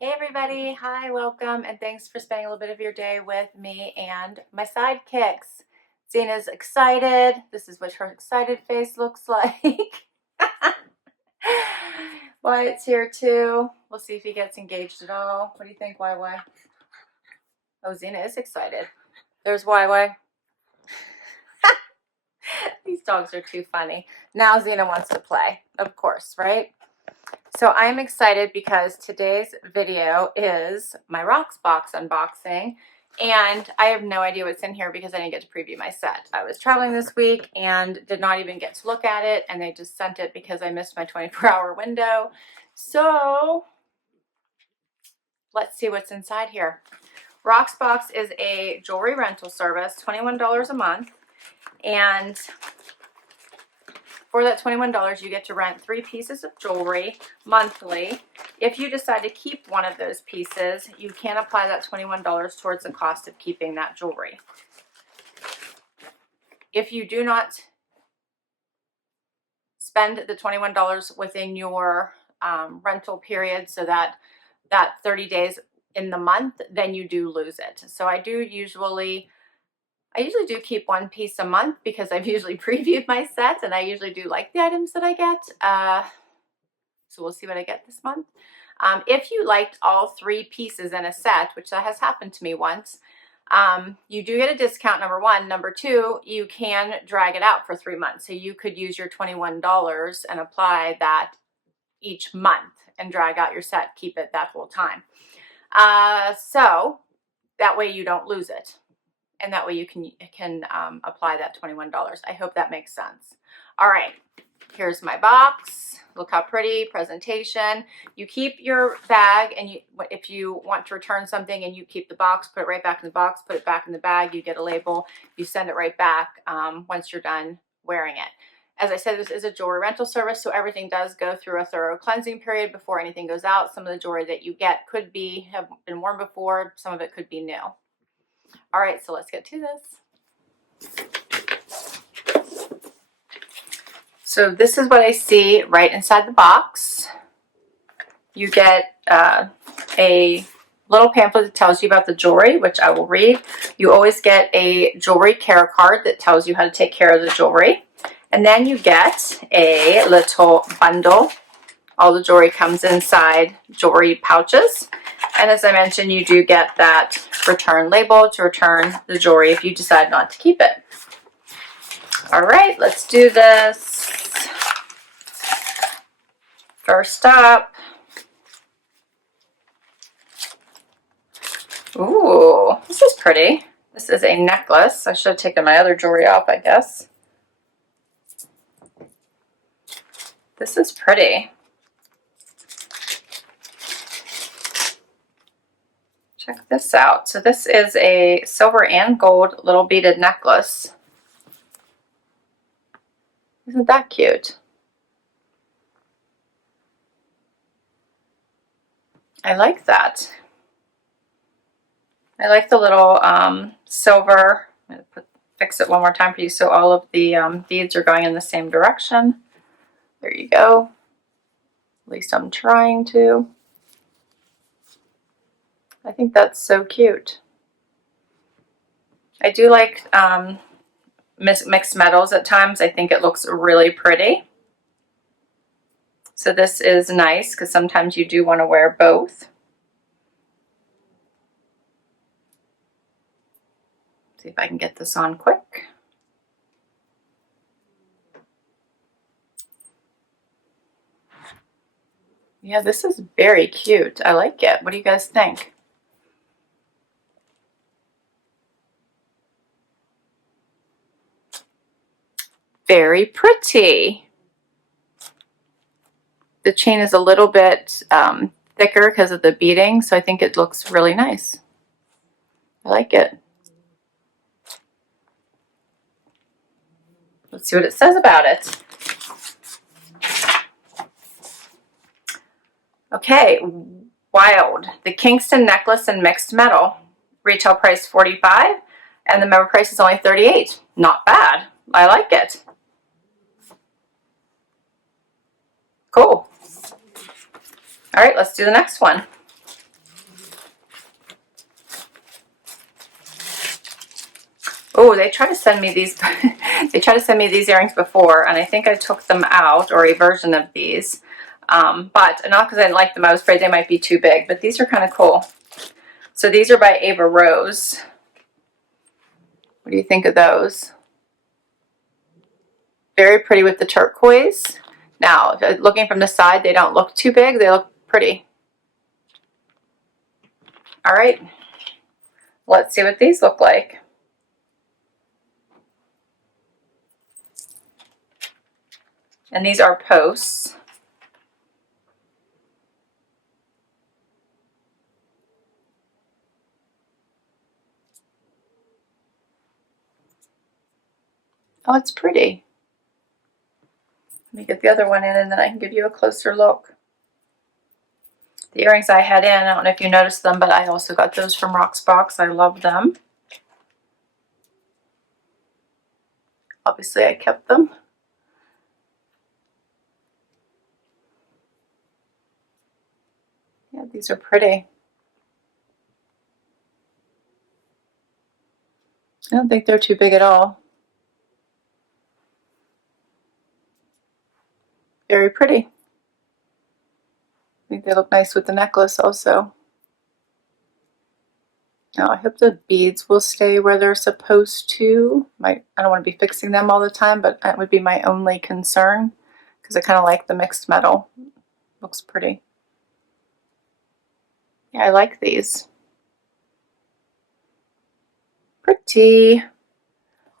Hey everybody, hi, welcome, and thanks for spending a little bit of your day with me and my sidekicks. Zena's excited. This is what her excited face looks like. Wyatt's here too. We'll see if he gets engaged at all. What do you think, YY? Oh, Zena is excited. There's YY. These dogs are too funny. Now Zena wants to play, of course, right? So I'm excited because today's video is my Rocksbox unboxing, and I have no idea what's in here because I didn't get to preview my set. I was traveling this week and did not even get to look at it, and they just sent it because I missed my 24-hour window. So let's see what's inside here. Rocksbox is a jewelry rental service, $21 a month, and for that $21, you get to rent 3 pieces of jewelry monthly. If you decide to keep one of those pieces, you can apply that $21 towards the cost of keeping that jewelry. If you do not spend the $21 within your rental period, so that 30 days in the month, then you do lose it. So I usually do keep 1 piece a month because I've usually previewed my set and I usually do like the items that I get. So we'll see what I get this month. If you liked all 3 pieces in a set, which that has happened to me once, you do get a discount, number 1. Number 2, you can drag it out for 3 months. So you could use your $21 and apply that each month and drag out your set, keep it that whole time. So that way you don't lose it. And that way you can apply that $21. I hope that makes sense. All right, here's my box. Look how pretty, presentation. You keep your bag, and if you want to return something and you keep the box, put it right back in the box, put it back in the bag, you get a label, you send it right back once you're done wearing it. As I said, this is a jewelry rental service, so everything does go through a thorough cleansing period before anything goes out. Some of the jewelry that you get could have been worn before, some of it could be new. All right, so let's get to this. So this is what I see right inside the box. You get a little pamphlet that tells you about the jewelry, which I will read. You always get a jewelry care card that tells you how to take care of the jewelry. And then you get a little bundle. All the jewelry comes inside jewelry pouches. And as I mentioned, you do get that return label to return the jewelry if you decide not to keep it. All right, let's do this. First up, ooh, this is pretty. This is a necklace. I should have taken my other jewelry off, I guess. This is pretty. Check this out. So this is a silver and gold little beaded necklace. Isn't that cute? I like that. I like the little silver. I'm going to fix it one more time for you so all of the beads are going in the same direction. There you go. At least I'm trying to. I think that's so cute. I do like mixed metals at times. I think it looks really pretty. So this is nice because sometimes you do want to wear both. See if I can get this on quick. Yeah, this is very cute. I like it. What do you guys think? Very pretty. The chain is a little bit thicker because of the beading, so I think it looks really nice. I like it. Let's see what it says about it. Okay, Wilde, the Kingston necklace in mixed metal. Retail price $45, and the member price is only $38. Not bad. I like it. Cool. All right, let's do the next one. they try to send me these. They try to send me these earrings before, and I think I took them out, or a version of these. But not because I didn't like them. I was afraid they might be too big. But these are kind of cool. So these are by Ava Rose. What do you think of those? Very pretty with the turquoise. Now, looking from the side, they don't look too big. They look pretty. All right. Let's see what these look like. And these are posts. Oh, it's pretty. Let me get the other one in and then I can give you a closer look. The earrings I had in, I don't know if you noticed them, but I also got those from Rocksbox. I love them. Obviously, I kept them. Yeah, these are pretty. I don't think they're too big at all. Very pretty. I think they look nice with the necklace also. Now, I hope the beads will stay where they're supposed to. I don't want to be fixing them all the time, but that would be my only concern because I kind of like the mixed metal. Looks pretty. Yeah, I like these. Pretty.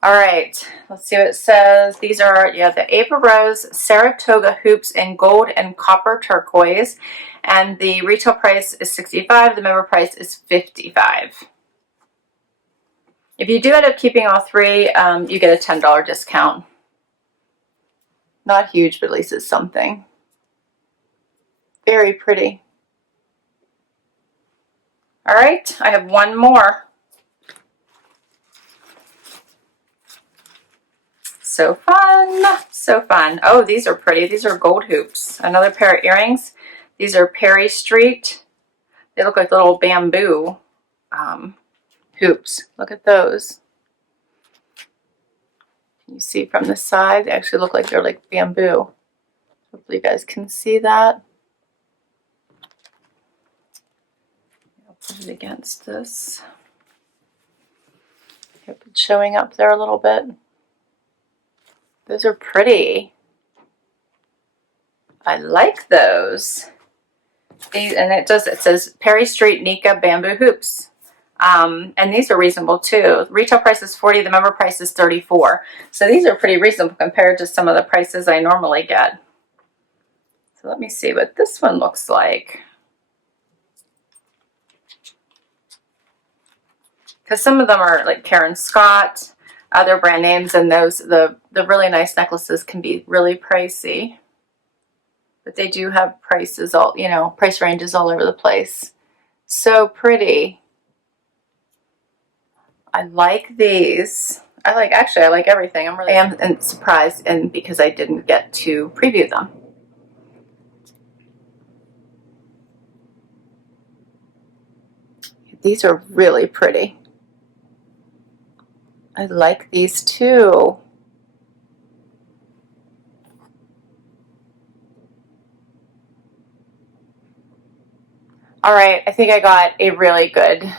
All right, let's see what it says. These are, yeah, the Ava Rose Saratoga hoops in gold and copper turquoise. And the retail price is $65. The member price is $55. If you do end up keeping all three, you get a $10 discount. Not huge, but at least it's something. Very pretty. All right, I have one more. So fun, so fun. Oh, these are pretty. These are gold hoops. Another pair of earrings. These are Perry Street. They look like little bamboo hoops. Look at those. Can you see from the side? They actually look like they're like bamboo. Hopefully you guys can see that. I'll put it against this. Hope it's showing up there a little bit. Those are pretty. I like those. These, and it says Perry Street Nika bamboo hoops. And these are reasonable too. Retail price is $40, the member price is $34. So these are pretty reasonable compared to some of the prices I normally get. So let me see what this one looks like. Because some of them are like Karen Scott, other brand names, and those the really nice necklaces can be really pricey. But they do have prices all, you know, price ranges all over the place. So pretty. I like these. I like everything. I am surprised and because I didn't get to preview them. These are really pretty. I like these too. All right, I think I got a really good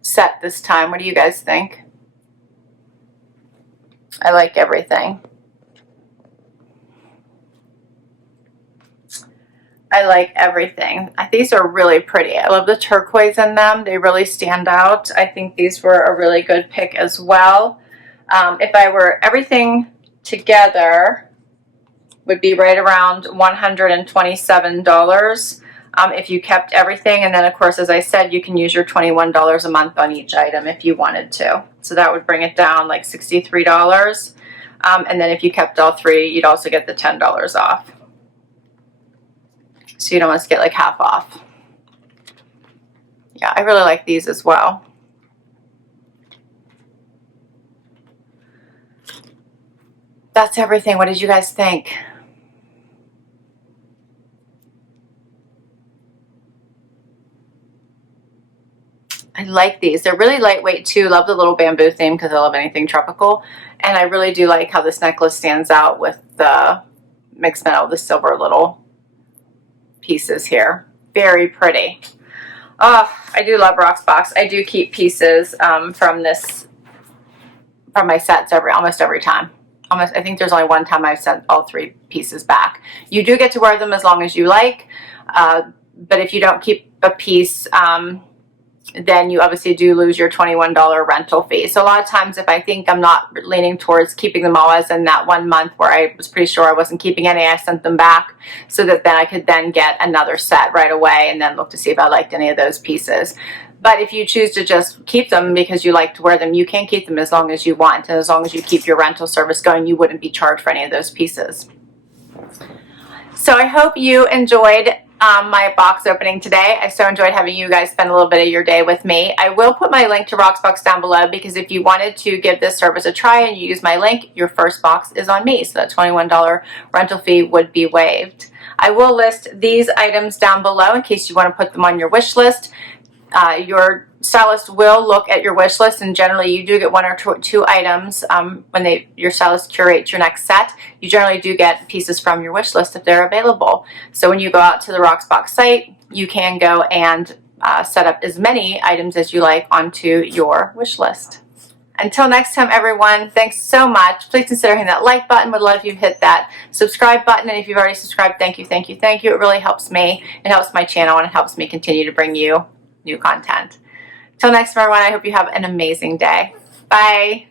set this time. What do you guys think? I like everything. I like everything. These are really pretty. I love the turquoise in them. They really stand out. I think these were a really good pick as well. If I were everything together, would be right around $127 if you kept everything. And then, of course, as I said, you can use your $21 a month on each item if you wanted to. So that would bring it down like $63. And then if you kept all three, you'd also get the $10 off. So you don't want to get like half off. Yeah, I really like these as well. That's everything. What did you guys think? I like these. They're really lightweight too. Love the little bamboo theme because I love anything tropical. And I really do like how this necklace stands out with the mixed metal, the silver little pieces here. Very pretty. Oh, I do love Rocksbox. I do keep pieces from my sets almost every time. I think there's only one time I've sent all 3 pieces back. You do get to wear them as long as you like, but if you don't keep a piece, then you obviously do lose your $21 rental fee. So a lot of times if I think I'm not leaning towards keeping them all, as in that 1 month where I was pretty sure I wasn't keeping any, I sent them back so that then I could then get another set right away and then look to see if I liked any of those pieces. But if you choose to just keep them because you like to wear them, you can keep them as long as you want. And as long as you keep your rental service going, you wouldn't be charged for any of those pieces. So I hope you enjoyed my box opening today. I so enjoyed having you guys spend a little bit of your day with me. I will put my link to Rocksbox down below, because if you wanted to give this service a try and you use my link, your first box is on me. So that $21 rental fee would be waived. I will list these items down below in case you want to put them on your wish list. Your stylist will look at your wish list, and generally you do get 1 or 2 items when your stylist curates your next set. You generally do get pieces from your wish list if they're available. So when you go out to the Rocksbox site, you can go and set up as many items as you like onto your wish list. Until next time, everyone, thanks so much. Please consider hitting that like button. Would love if you hit that subscribe button. And if you've already subscribed, thank you, thank you, thank you. It really helps me. It helps my channel, and it helps me continue to bring you new content. Till next time, everyone, I hope you have an amazing day. Bye.